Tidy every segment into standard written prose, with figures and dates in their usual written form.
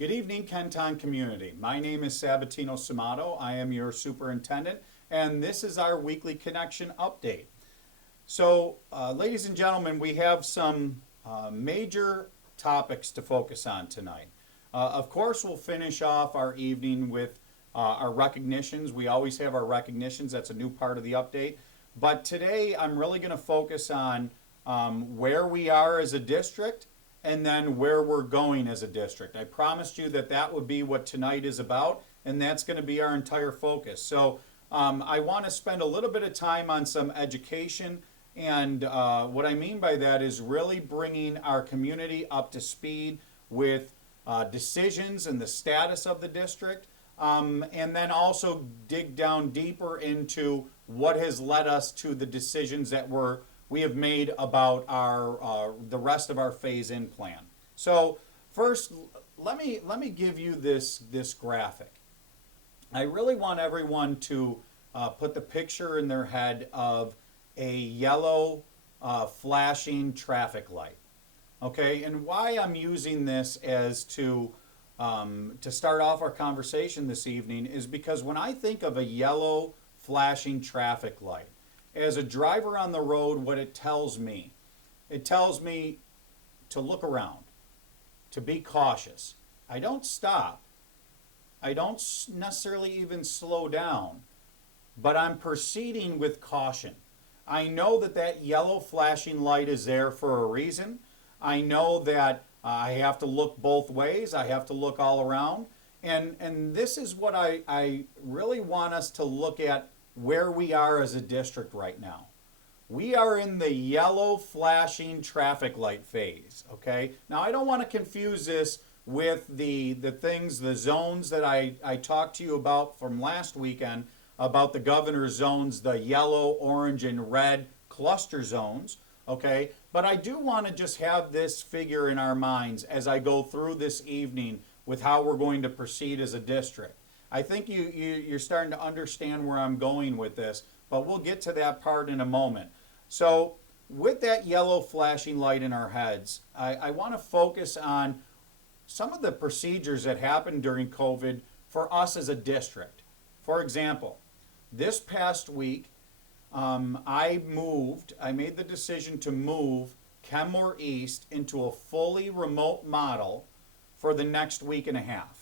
Good evening, Kenton community. My name is Sabatino Samato. I am your superintendent, and this is our weekly connection update. So, ladies and gentlemen, we have some major topics to focus on tonight. Of course, we'll finish off our evening with our recognitions. We always have our recognitions. That's a new part of the update. But today, I'm really going to focus on where we are as a district and then where we're going as a district. I promised you that that would be what tonight is about, and that's going to be our entire focus. So I want to spend a little bit of time on some education, and what I mean by that is really bringing our community up to speed with decisions and the status of the district, and then also dig down deeper into what has led us to the decisions that we have made about our the rest of our phase-in plan. So first, let me give you this graphic. I really want everyone to put the picture in their head of a yellow flashing traffic light. Okay, and why I'm using this as to start off our conversation this evening is because when I think of a yellow flashing traffic light, as a driver on the road, what it tells me to look around, to be cautious. I don't stop. I don't necessarily even slow down, but I'm proceeding with caution. I know that that yellow flashing light is there for a reason. I know that I have to look both ways. I have to look all around. And this is what I really want us to look at where we are as a district right now. We are in the yellow flashing traffic light phase, okay? Now, I don't want to confuse this with the zones that I talked to you about from last weekend, about the governor's zones, the yellow, orange, and red cluster zones, okay? But I do want to just have this figure in our minds as I go through this evening with how we're going to proceed as a district. I think you're starting to understand where I'm going with this, but we'll get to that part in a moment. So with that yellow flashing light in our heads, I want to focus on some of the procedures that happened during COVID for us as a district. For example, this past week, I made the decision to move Kenmore East into a fully remote model for the next week and a half.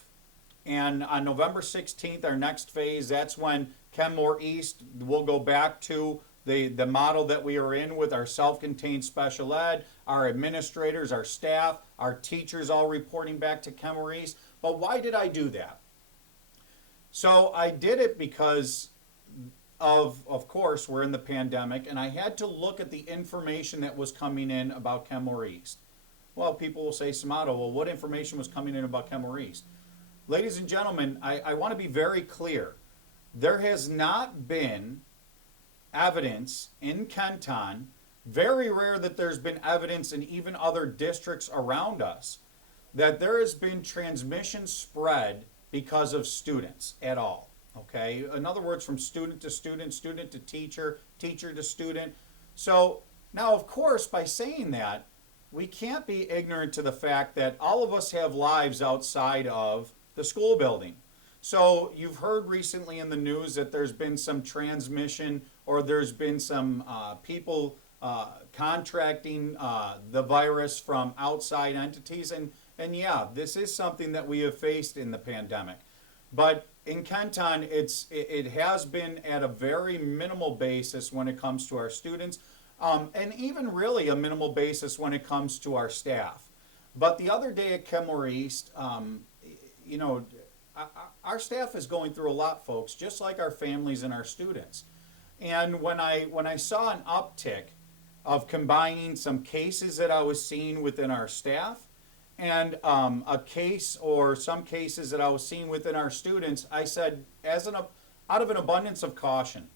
And on November 16th, our next phase, that's when Kenmore East will go back to the model that we are in with our self-contained special ed, our administrators, our staff, our teachers all reporting back to Kenmore East. But why did I do that? So I did it because of course, we're in the pandemic, and I had to look at the information that was coming in about Kenmore East. Well, people will say, Samato, well, what information was coming in about Kenmore East? Ladies and gentlemen, I want to be very clear. There has not been evidence in Kenton, very rare that there's been evidence in even other districts around us, that there has been transmission spread because of students at all. Okay? In other words, from student to student, student to teacher, teacher to student. So now, of course, by saying that, we can't be ignorant to the fact that all of us have lives outside of the school building. So you've heard recently in the news that there's been some transmission, or there's been some people contracting the virus from outside entities. And yeah, this is something that we have faced in the pandemic. But in Kenton, it has been at a very minimal basis when it comes to our students, and even really a minimal basis when it comes to our staff. But the other day at Kenmore East, our staff is going through a lot, folks, just like our families and our students. And when I saw an uptick of combining some cases that I was seeing within our staff and a case or some cases that I was seeing within our students, I said, out of an abundance of caution,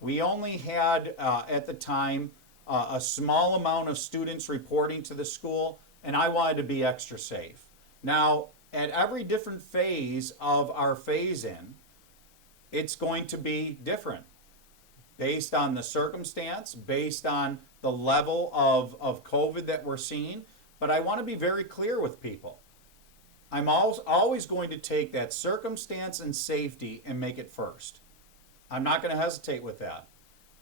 we only had at the time a small amount of students reporting to the school, and I wanted to be extra safe. Now, at every different phase of our phase-in, it's going to be different based on the circumstance, based on the level of COVID that we're seeing. But I want to be very clear with people. always going to take that circumstance and safety and make it first. I'm not going to hesitate with that.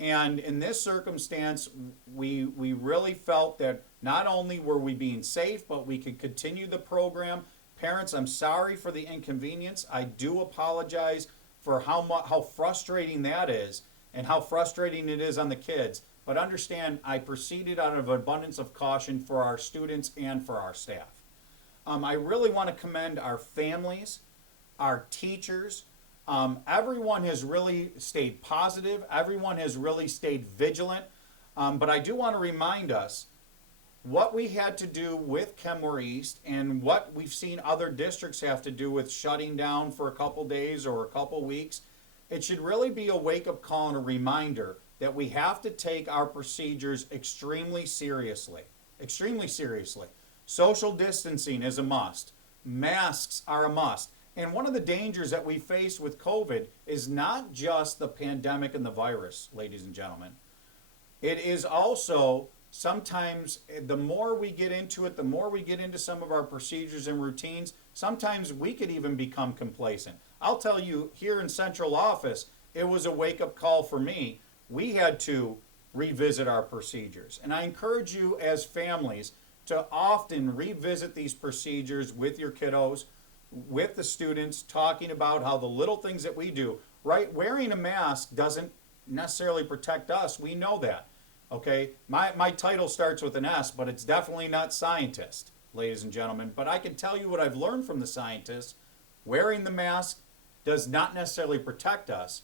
And in this circumstance, we really felt that not only were we being safe, but we could continue the program. Parents, I'm sorry for the inconvenience. I do apologize for how frustrating that is and how frustrating it is on the kids. But understand, I proceeded out of abundance of caution for our students and for our staff. I really want to commend our families, our teachers. Everyone has really stayed positive. Everyone has really stayed vigilant. But I do want to remind us what we had to do with Kenmore East and what we've seen other districts have to do with shutting down for a couple days or a couple weeks. It should really be a wake-up call and a reminder that we have to take our procedures extremely seriously. Extremely seriously. Social distancing is a must. Masks are a must. And one of the dangers that we face with COVID is not just the pandemic and the virus, ladies and gentlemen. It is also sometimes the more we get into it, the more we get into some of our procedures and routines, sometimes we could even become complacent. I'll tell you, here in central office, it was a wake-up call for me. We had to revisit our procedures. And I encourage you as families to often revisit these procedures with your kiddos, with the students, talking about how the little things that we do, right? Wearing a mask doesn't necessarily protect us. We know that, okay? My title starts with an S, but it's definitely not scientist, ladies and gentlemen. But I can tell you what I've learned from the scientists. Wearing the mask does not necessarily protect us,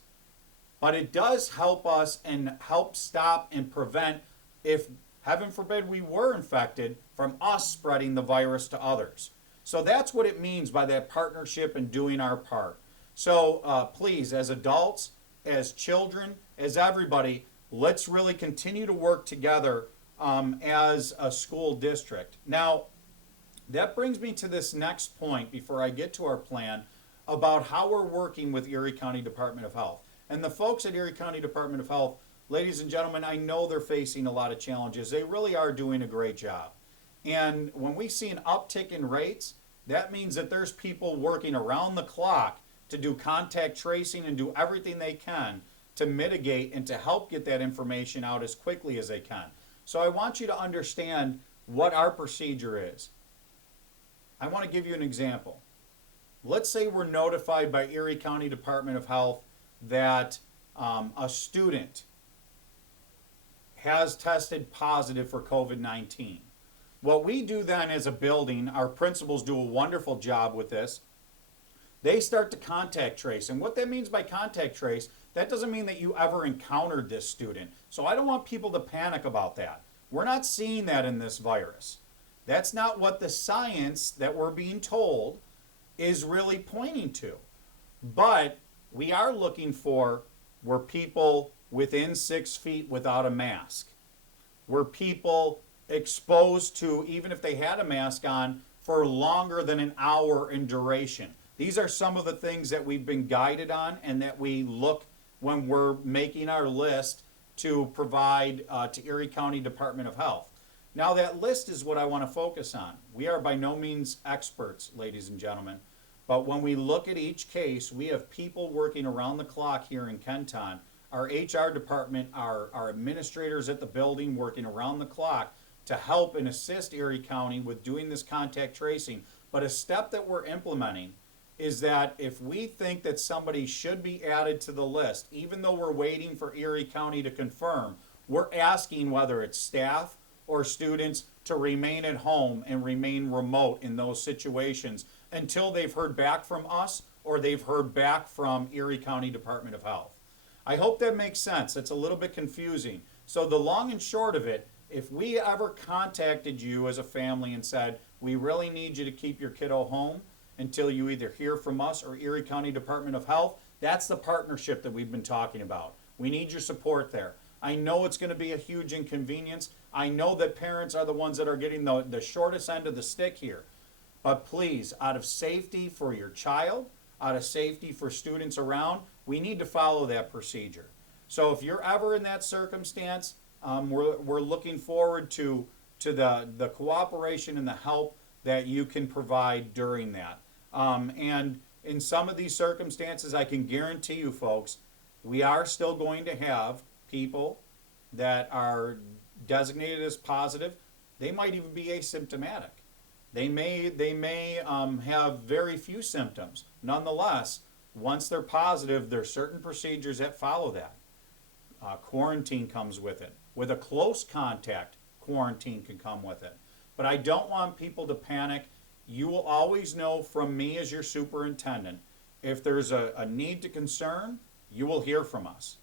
but it does help us and help stop and prevent, if heaven forbid we were infected, from us spreading the virus to others. So that's what it means by that partnership and doing our part. So please, as adults, as children, as everybody, let's really continue to work together as a school district. Now, that brings me to this next point before I get to our plan about how we're working with Erie County Department of Health. And the folks at Erie County Department of Health, ladies and gentlemen, I know they're facing a lot of challenges. They really are doing a great job. And when we see an uptick in rates, that means that there's people working around the clock to do contact tracing and do everything they can to mitigate and to help get that information out as quickly as they can. So I want you to understand what our procedure is. I want to give you an example. Let's say we're notified by Erie County Department of Health that a student has tested positive for COVID-19. What we do then as a building, our principals do a wonderful job with this. They start to contact trace. And what that means by contact trace, that doesn't mean that you ever encountered this student. So I don't want people to panic about that. We're not seeing that in this virus. That's not what the science that we're being told is really pointing to. But we are looking for, were people within 6 feet without a mask? Were people exposed to, even if they had a mask on, for longer than an hour in duration? These are some of the things that we've been guided on and that we look when we're making our list to provide to Erie County Department of Health. Now that list is what I want to focus on. We are by no means experts, ladies and gentlemen, but when we look at each case, we have people working around the clock here in Kenton. Our HR department, our administrators at the building working around the clock to help and assist Erie County with doing this contact tracing. But a step that we're implementing is that if we think that somebody should be added to the list, even though we're waiting for Erie County to confirm, we're asking whether it's staff or students to remain at home and remain remote in those situations until they've heard back from us or they've heard back from Erie County Department of Health. I hope that makes sense. It's a little bit confusing. So the long and short of it, if we ever contacted you as a family and said, we really need you to keep your kiddo home until you either hear from us or Erie County Department of Health, that's the partnership that we've been talking about. We need your support there. I know it's going to be a huge inconvenience. I know that parents are the ones that are getting the shortest end of the stick here. But please, out of safety for your child, out of safety for students around, we need to follow that procedure. So if you're ever in that circumstance, we're looking forward to the cooperation and the help that you can provide during that. And in some of these circumstances, I can guarantee you, folks, we are still going to have people that are designated as positive. They might even be asymptomatic. They may have very few symptoms. Nonetheless, once they're positive, there are certain procedures that follow that. Quarantine comes with it. With a close contact, quarantine can come with it. But I don't want people to panic. You will always know from me as your superintendent, if there's a need to concern, you will hear from us.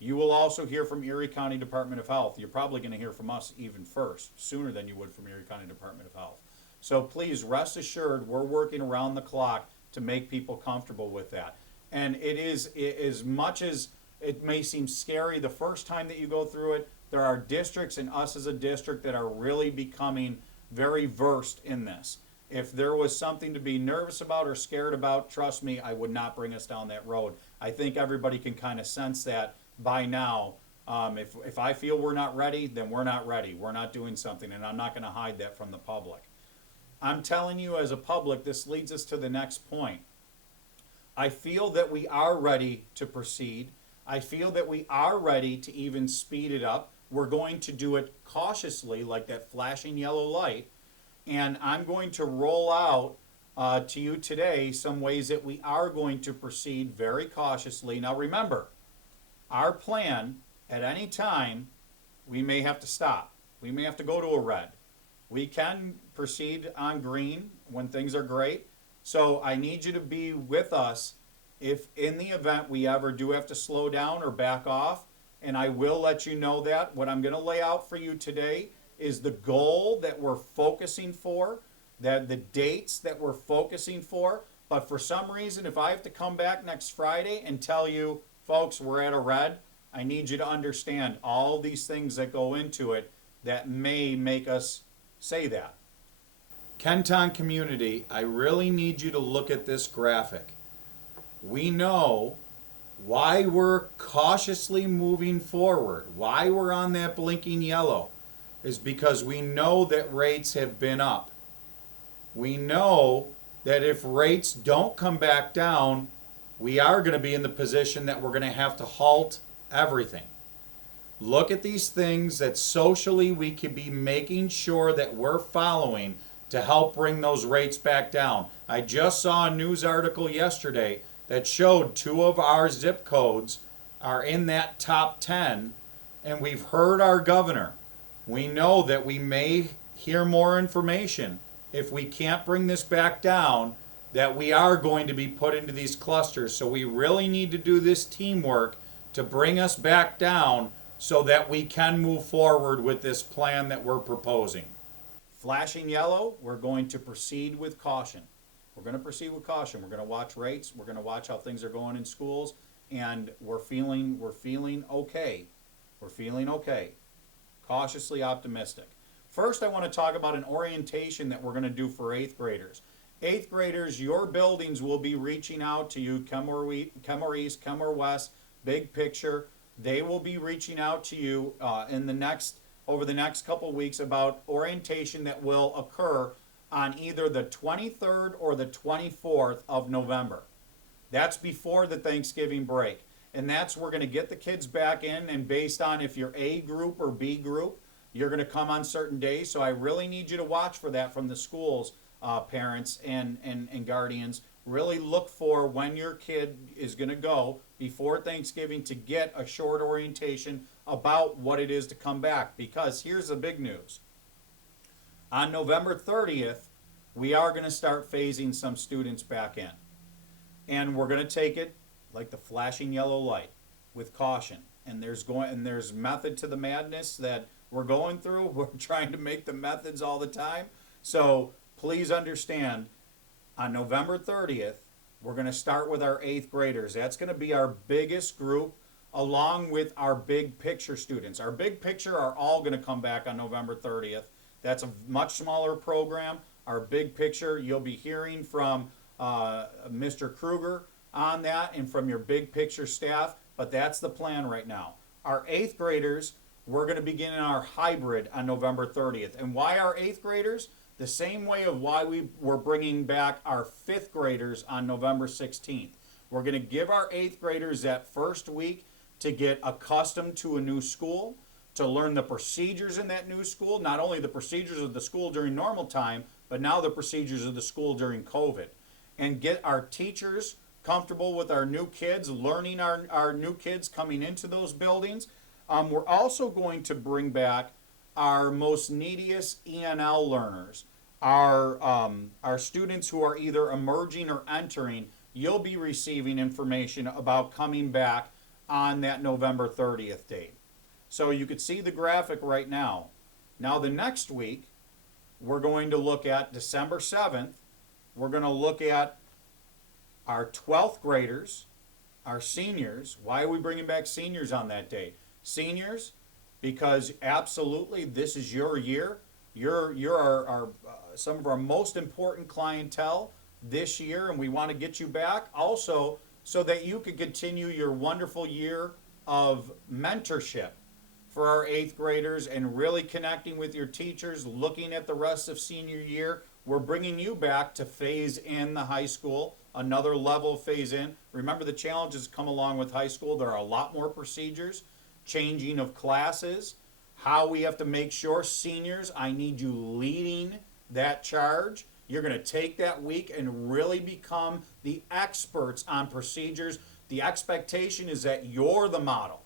You will also hear from Erie County Department of Health. You're probably going to hear from us even first, sooner than you would from Erie County Department of Health. So please rest assured, we're working around the clock to make people comfortable with that. And it is, as much as it may seem scary the first time that you go through it, there are districts and us as a district that are really becoming very versed in this. If there was something to be nervous about or scared about, trust me, I would not bring us down that road. I think everybody can kind of sense that by now. If I feel we're not ready, then we're not ready. We're not doing something, and I'm not going to hide that from the public. I'm telling you as a public, this leads us to the next point. I feel that we are ready to proceed. I feel that we are ready to even speed it up. We're going to do it cautiously, like that flashing yellow light. And I'm going to roll out to you today some ways that we are going to proceed very cautiously. Now remember, our plan, at any time, we may have to stop. We may have to go to a red. We can proceed on green when things are great. So I need you to be with us if in the event we ever do have to slow down or back off. And I will let you know that. What I'm going to lay out for you today is the goal that we're focusing for, that the dates that we're focusing for. But for some reason, if I have to come back next Friday and tell you, folks, we're at a red, I need you to understand all these things that go into it that may make us say that. Kenton community, I really need you to look at this graphic. We know why we're cautiously moving forward, why we're on that blinking yellow, is because we know that rates have been up. We know that if rates don't come back down, we are going to be in the position that we're going to have to halt everything. Look at these things that socially we can be making sure that we're following to help bring those rates back down. I just saw a news article yesterday that showed 2 of our zip codes are in that top 10, and we've heard our governor. We know that we may hear more information if we can't bring this back down, that we are going to be put into these clusters. So we really need to do this teamwork to bring us back down so that we can move forward with this plan that we're proposing. Flashing yellow, we're going to proceed with caution. We're going to proceed with caution. We're going to watch rates. We're going to watch how things are going in schools, and we're feeling okay. We're feeling okay. Cautiously optimistic. First, I want to talk about an orientation that we're going to do for 8th graders. 8th graders, your buildings will be reaching out to you, Kenmore East, Kenmore West, big picture. They will be reaching out to you over the next couple weeks about orientation that will occur on either the 23rd or the 24th of November. That's before the Thanksgiving break. And that's, we're going to get the kids back in, and based on if you're A group or B group, you're going to come on certain days. So I really need you to watch for that from the schools, parents and guardians. Really look for when your kid is going to go before Thanksgiving to get a short orientation about what it is to come back. Because here's the big news. On November 30th, we are going to start phasing some students back in. And we're going to take it like the flashing yellow light with caution. And there's method to the madness that we're going through. We're trying to make the methods all the time. So please understand, on November 30th, we're going to start with our 8th graders. That's going to be our biggest group, along with our big picture students. Our big picture are all going to come back on November 30th. That's a much smaller program. Our big picture, you'll be hearing from Mr. Kruger on that and from your big picture staff, but that's the plan right now. Our 8th graders, we're going to begin our hybrid on November 30th. And why our 8th graders? The same way of why we were bringing back our 5th graders on November 16th. We're going to give our 8th graders that first week to get accustomed to a new school, to learn the procedures in that new school, not only the procedures of the school during normal time, but now the procedures of the school during COVID, and get our teachers comfortable with our new kids, learning our new kids coming into those buildings. We're also going to bring back our most neediest ENL learners, our students who are either emerging or entering. You'll be receiving information about coming back on that November 30th date. So you could see the graphic right now. Now the next week, we're going to look at December 7th. We're going to look at our 12th graders, our seniors. Why are we bringing back seniors on that day? Seniors, because absolutely this is your year. You're our some of our most important clientele this year, and we want to get you back also so that you could continue your wonderful year of mentorship for our 8th graders and really connecting with your teachers, looking at the rest of senior year. We're bringing you back to phase in the high school, another level of phase in. Remember, the challenges come along with high school. There are a lot more procedures, changing of classes, how we have to make sure seniors, I need you leading that charge. You're going to take that week and really become the experts on procedures. The expectation is that you're the model.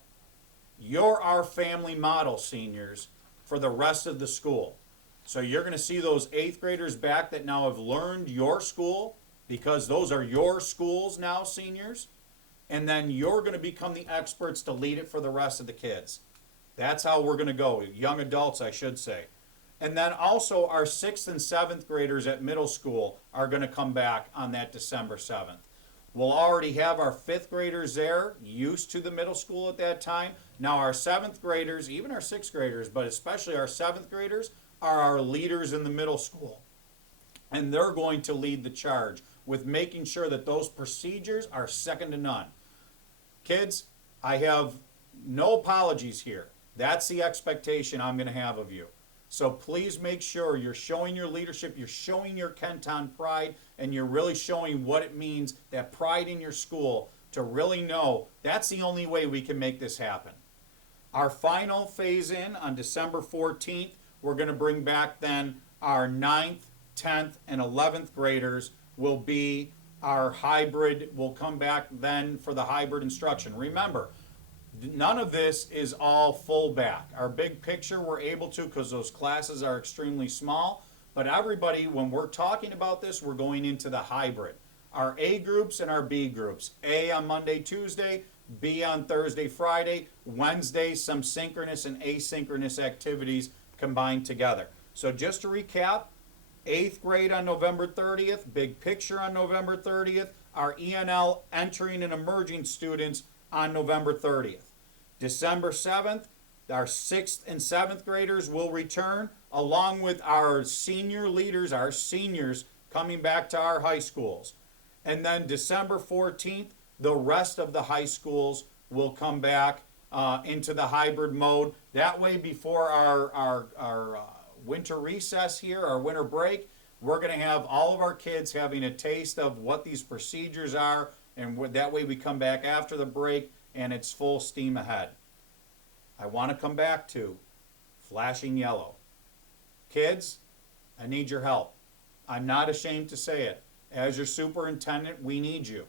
You're our family model, seniors, for the rest of the school. So you're going to see those 8th graders back that now have learned your school, because those are your schools now, seniors. And then you're going to become the experts to lead it for the rest of the kids. That's how we're going to go, young adults, I should say. And then also our 6th and 7th graders at middle school are going to come back on that December 7th. We'll already have our 5th graders there, used to the middle school at that time. Now our 7th graders, even our 6th graders, but especially our 7th graders, are our leaders in the middle school. And they're going to lead the charge with making sure that those procedures are second to none. Kids, I have no apologies here. That's the expectation I'm going to have of you. So please make sure you're showing your leadership, you're showing your Kenton pride, and you're really showing what it means, that pride in your school, to really know that's the only way we can make this happen. Our final phase in on December 14th, we're going to bring back then our 9th, 10th, and 11th graders will be our hybrid. We'll come back then for the hybrid instruction. Remember, none of this is all full back. Our big picture we're able to, because those classes are extremely small, but everybody, when we're talking about this, we're going into the hybrid. Our A groups and our B groups. A on Monday, Tuesday, B on Thursday, Friday, Wednesday, some synchronous and asynchronous activities combined together. So just to recap, 8th grade on November 30th, big picture on November 30th, our ENL entering and emerging students on November 30th. December 7th, our 6th and 7th graders will return, along with our senior leaders, our seniors, coming back to our high schools. And then December 14th, the rest of the high schools will come back into the hybrid mode. That way, before our winter recess here, our winter break, we're going to have all of our kids having a taste of what these procedures are, and that way we come back after the break and it's full steam ahead. I want to come back to flashing yellow. Kids, I need your help. I'm not ashamed to say it. As your superintendent, we need you.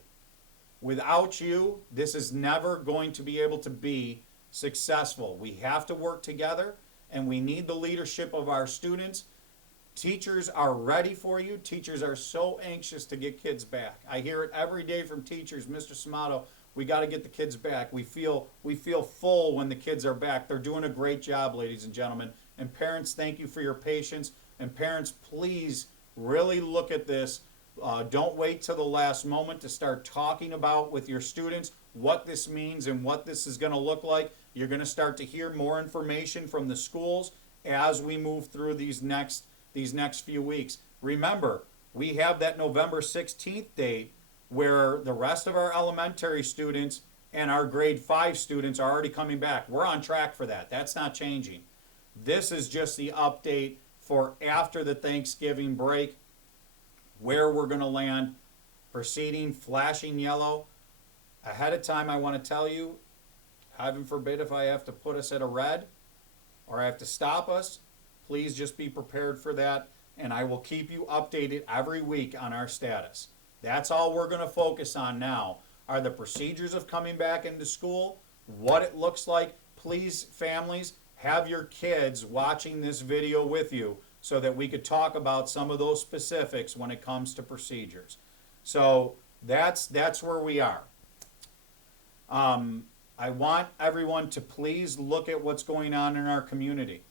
Without you, this is never going to be able to be successful. We have to work together, and we need the leadership of our students. Teachers are ready for you. Teachers are so anxious to get kids back. I hear it every day from teachers. Mr. Samato, we got to get the kids back. We feel full when the kids are back. They're doing a great job, ladies and gentlemen. And parents, thank you for your patience. And parents, please really look at this. Don't wait till the last moment to start talking about with your students what this means and what this is going to look like. You're going to start to hear more information from the schools as we move through these next few weeks. Remember, we have that November 16th date where the rest of our elementary students and our grade 5 students are already coming back. We're on track for that. That's not changing. This is just the update for after the Thanksgiving break, where we're going to land. Proceeding, flashing yellow. Ahead of time, I want to tell you, heaven forbid if I have to put us at a red or I have to stop us, please just be prepared for that. And I will keep you updated every week on our status. That's all we're going to focus on now are the procedures of coming back into school, what it looks like. Please, families, have your kids watching this video with you so that we could talk about some of those specifics when it comes to procedures. So that's where we are. I want everyone to please look at what's going on in our community.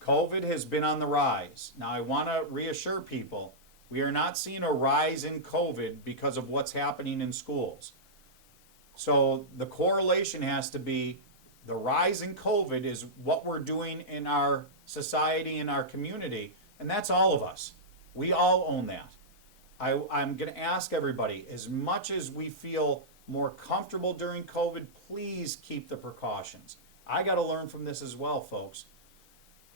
COVID has been on the rise. Now, I want to reassure people, we are not seeing a rise in COVID because of what's happening in schools. So the correlation has to be the rise in COVID is what we're doing in our society, in our community, and that's all of us. We all own that. I'm going to ask everybody, as much as we feel more comfortable during COVID, please keep the precautions. I got to learn from this as well, folks.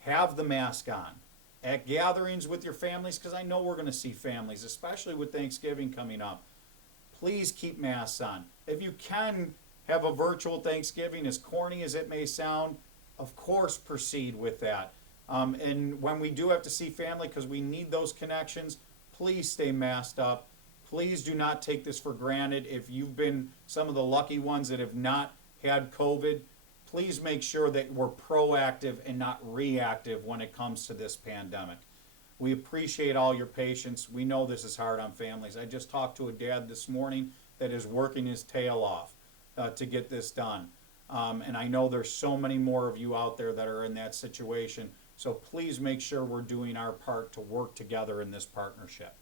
Have the mask on. At gatherings with your families, because I know we're going to see families, especially with Thanksgiving coming up. Please keep masks on. If you can have a virtual Thanksgiving, as corny as it may sound, of course proceed with that. And when we do have to see family, because we need those connections, please stay masked up. Please do not take this for granted. If you've been some of the lucky ones that have not had COVID, please make sure that we're proactive and not reactive when it comes to this pandemic. We appreciate all your patience. We know this is hard on families. I just talked to a dad this morning that is working his tail off to get this done. And I know there's so many more of you out there that are in that situation. So please make sure we're doing our part to work together in this partnership.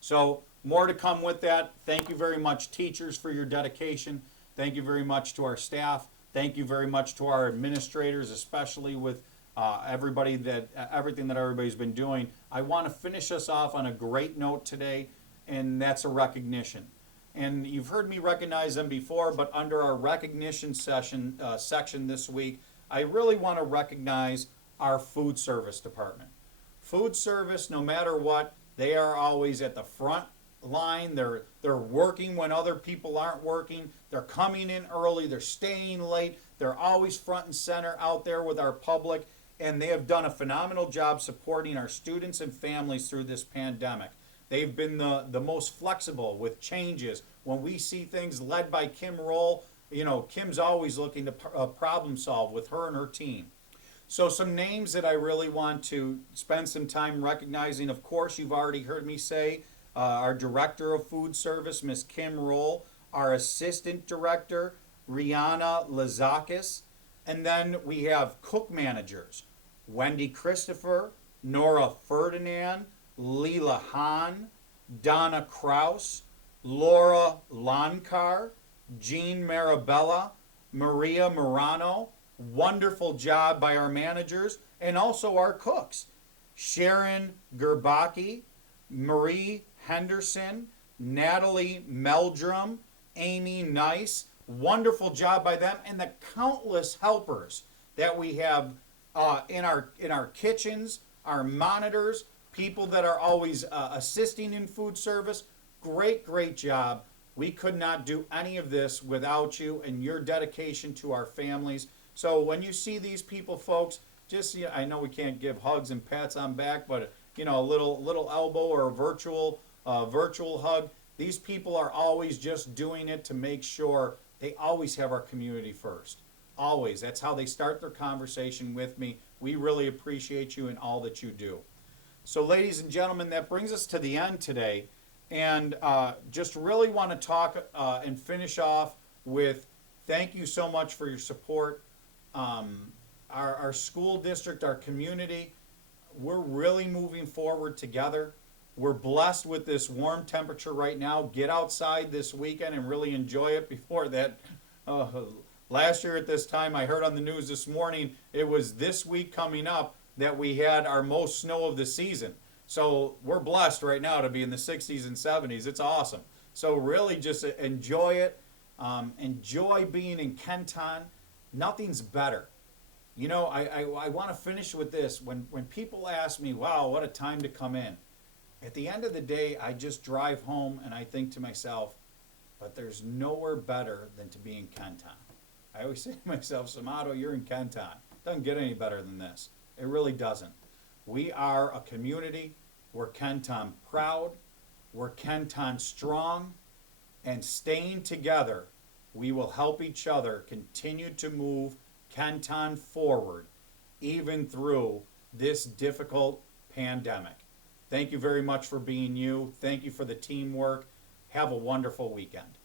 So more to come with that. Thank you very much, teachers, for your dedication. Thank you very much to our staff. Thank you very much to our administrators, especially with everything that everybody's been doing. I want to finish us off on a great note today, and that's a recognition. And you've heard me recognize them before, but under our recognition section this week, I really want to recognize our food service department. Food service, no matter what, they are always at the front line. They're working when other people aren't working. They're coming in early. They're staying late. They're always front and center out there with our public. And they have done a phenomenal job supporting our students and families through this pandemic. They've been the most flexible with changes. When we see things led by Kim Roll, Kim's always looking to problem solve with her and her team. So some names that I really want to spend some time recognizing. Of course, you've already heard me say our Director of Food Service, Ms. Kim Roll, our Assistant Director, Rihanna Lazakis, and then we have cook managers, Wendy Christopher, Nora Ferdinand, Leela Hahn, Donna Kraus, Laura Lonkar, Jean Marabella, Maria Morano. Wonderful job by our managers and also our cooks. Sharon Gerbaki, Marie Henderson, Natalie Meldrum, Amy Nice. Wonderful job by them and the countless helpers that we have in our kitchens, our monitors, people that are always assisting in food service. Great job. We could not do any of this without you and your dedication to our families. So when you see these people, folks, just I know we can't give hugs and pats on back, but a little elbow or a virtual hug. These people are always just doing it to make sure they always have our community first. Always. That's how they start their conversation with me. We really appreciate you and all that you do. So, ladies and gentlemen, that brings us to the end today, and just really want to talk and finish off with thank you so much for your support. Our school district, our community, we're really moving forward together. We're blessed with this warm temperature right now. Get outside this weekend and really enjoy it before that. Last year at this time, I heard on the news this morning, it was this week coming up that we had our most snow of the season. So we're blessed right now to be in the 60s and 70s. It's awesome. So really just enjoy it. Enjoy being in Kenton. Nothing's better You know, I want to finish with this. When people ask me, wow, what a time to come in, at the end of the day, I just drive home and I think to myself, but there's nowhere better than to be in Kenton. I always say to myself, Samato, you're in Kenton. Doesn't get any better than this. It really doesn't. We are a community. We're Kenton proud. We're Kenton strong. And staying together, we will help each other continue to move Kenton forward, even through this difficult pandemic. Thank you very much for being you. Thank you for the teamwork. Have a wonderful weekend.